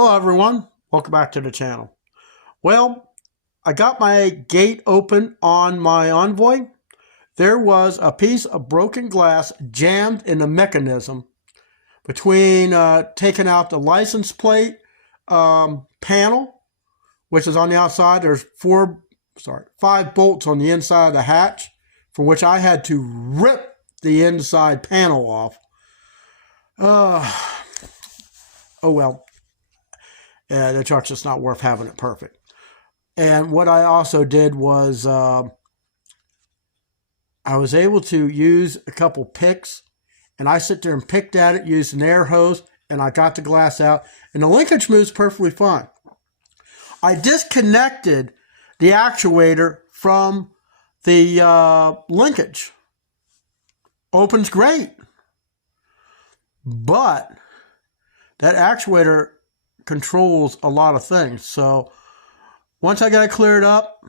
Hello everyone, welcome back to the channel. Well, I got my gate open on my Envoy. There was a piece of broken glass jammed in the mechanism between taking out the license plate panel, which is on the outside. There's 5 bolts on the inside of the hatch, for which I had to rip the inside panel off. Oh well. The truck's just not worth having it perfect. And what I also did was I was able to use a couple picks, and I sit there and picked at it, used an air hose, and I got the glass out, and the linkage moves perfectly fine. I disconnected the actuator from the linkage. Opens great, but that actuator controls a lot of things. So once I got it cleared up,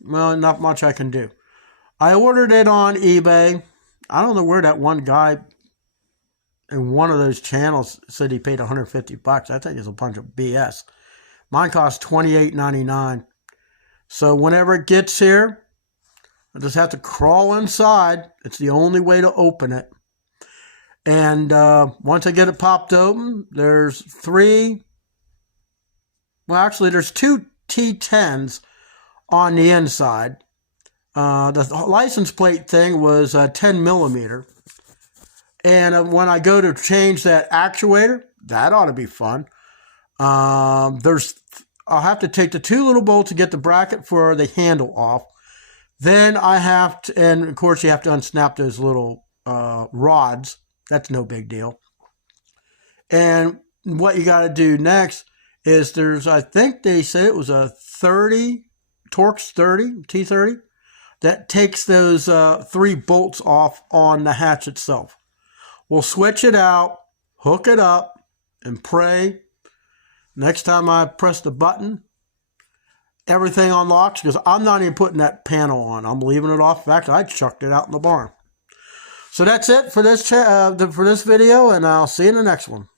well, not much I can do. I ordered it on eBay. I don't know where that one guy in one of those channels said he paid 150 bucks. I think it's a bunch of BS. Mine cost $28.99. So whenever it gets here, I just have to crawl inside. It's the only way to open it. And once I get it popped open, there's there's 2 T10s on the inside. The license plate thing was 10 millimeter. And when I go to change that actuator, that ought to be fun. I'll have to take the 2 little bolts to get the bracket for the handle off. Then I have to, and of course you have to unsnap those little rods. That's no big deal. And what you got to do next is I think they said it was a 30, Torx 30, T30, that takes those 3 bolts off on the hatch itself. We'll switch it out, hook it up, and pray. Next time I press the button, everything unlocks, because I'm not even putting that panel on. I'm leaving it off. In fact, I chucked it out in the barn. So that's it for this video, and I'll see you in the next one.